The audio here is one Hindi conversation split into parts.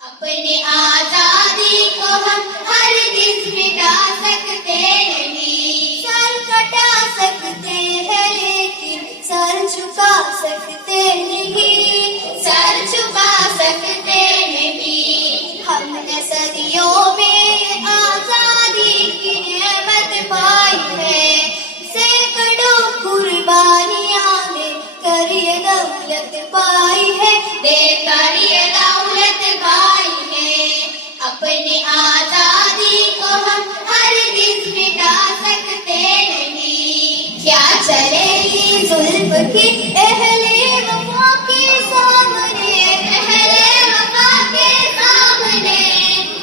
अपनी आजादी को हम हरगिज़ मिटा सकते नहीं। सर कटा सकते हैं लेकिन सर झुका सकते नहीं। सर झुका सकते नहीं। हमने सदियों में आजादी की नेमत पाई है। सैकड़ों कुर्बानियां देकर ये दौलत पाई है। देकर ये दौलत पाई है। अपनी आजादी को हम हरगिज़ मिटा सकते नहीं। क्या चलेगी जुल्म की अहले वफा के सामने। अहले वफा के सामने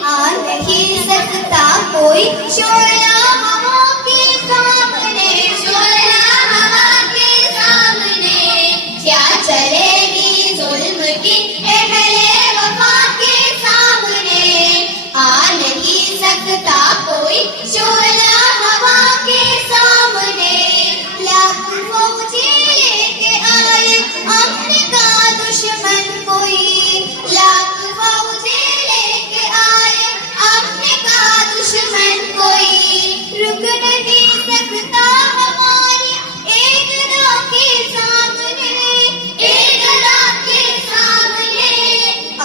आ नहीं सकता कोई शोला हवा के सामने। शोला हवा के सामने क्या चलेगी जुल्म की अहले वफा के सामने। आ नहीं सकता कोई शोला हवा के सामने। लाख फौजी लेके आए अम्न का दुश्मन कोई। लाख फौजी लेके आए अम्न का दुश्मन कोई। रुक नहीं सकता हमारी एक गदा के सामने। एक गदा के सामने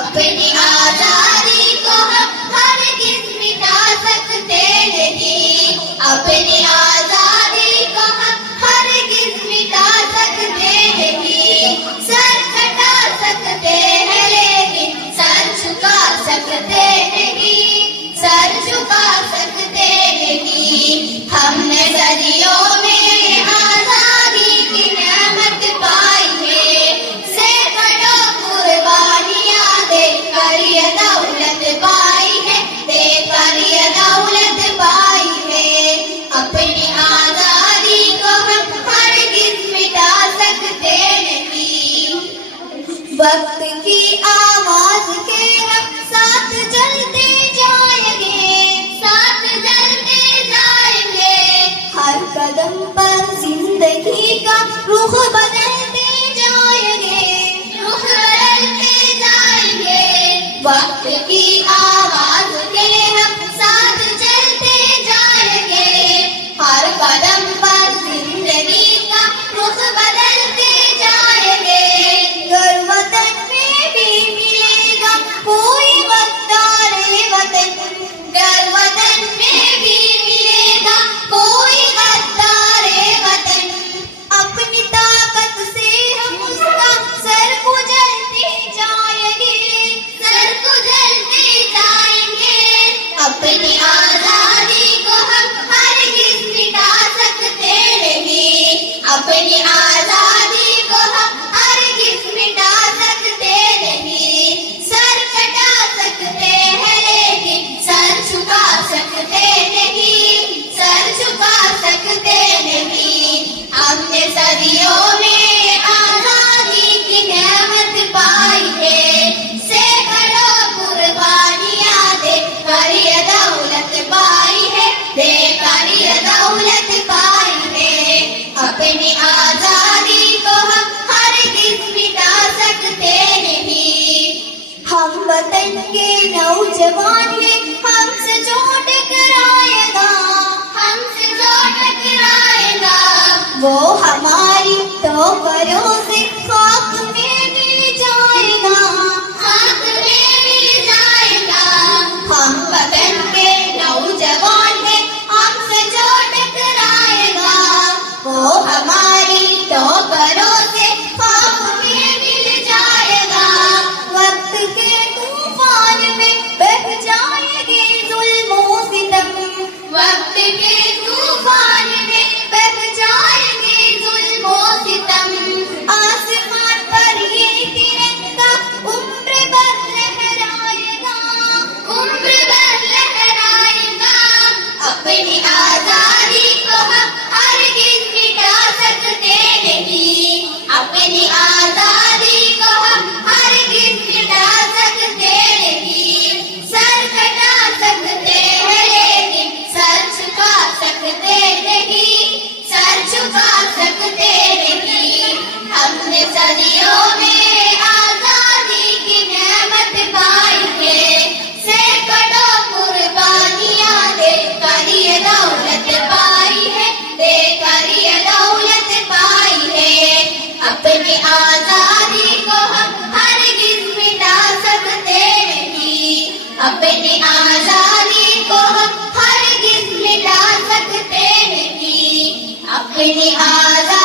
अपनी आजादी को हम हरगिज़ मिटा सकते नहीं। अपनी आजादी को हम हरगिज़ मिटा सकते नहीं। सर कटा सकते हैं लेकिन सर झुका सकते नहीं। सर झुका सकते नहीं। हमने सदियों में आजादी की नेमत पाई है। सैकड़ों कुर्बानियां देकर ये दौलत पाई है। देकर ये दौलत पाई है। अपनी आजादी को हम हरगिज़ मिटा सकते नहीं। वक्त की आवाज के हम साथ चलते जाएंगे। साथ चलते जाएंगे। हर कदम पर जिंदगी का रुख बदलते जाएंगे। रुख बदलते जाएंगे। वक्त की आवाज के हम साथ चलते जाएंगे। हर कदम पर जिंदगी का रुख बदलते जाएंगे। गर वतन में भी मिलेगा कोई गद्दार वतन। गर वतन में भी मिलेगा कोई गद्दार वतन। अपनी ताकत से हम उसका सर कुचलते जाएंगे। सर कुचलते जाएंगे। अपनी आजादी को हम हरगिज़ मिटा सकते नहीं। अपनी आजादी को हम हरगिज़ मिटा सकते नहीं। सर कटा सकते हैं लेकिन सर झुका सकते नहीं। सर झुका सकते नहीं। हमने सदियों में आजादी की नेमत पाई है। सैकड़ों कुर्बानियां देकर ये दौलत पाई है। देकर ये दौलत पाई है। अपनी आजादी को हम हरगिज़ मिटा सकते नहीं। हम वतन के नौजवान हैं। हमसे जो टकराएगा। हमसे जो टकराएगा वो हमारी ठोकरों से खाक में मिल जाएगा। खाक में मिल जाएगा। हम वतन के नौजवान हैं। हमसे जो टकराएगा वो हमारी ठोकरों से खाक में मिल जाएगा। वक्त के तूफान में बह जाएंगे जुल्म सितम। वक्त के तूफान में बह जाएंगे जुल्म सितम। आसमान अपनी आजादी को हम हरगिज़ मिटा सकते नहीं, अपनी आजादी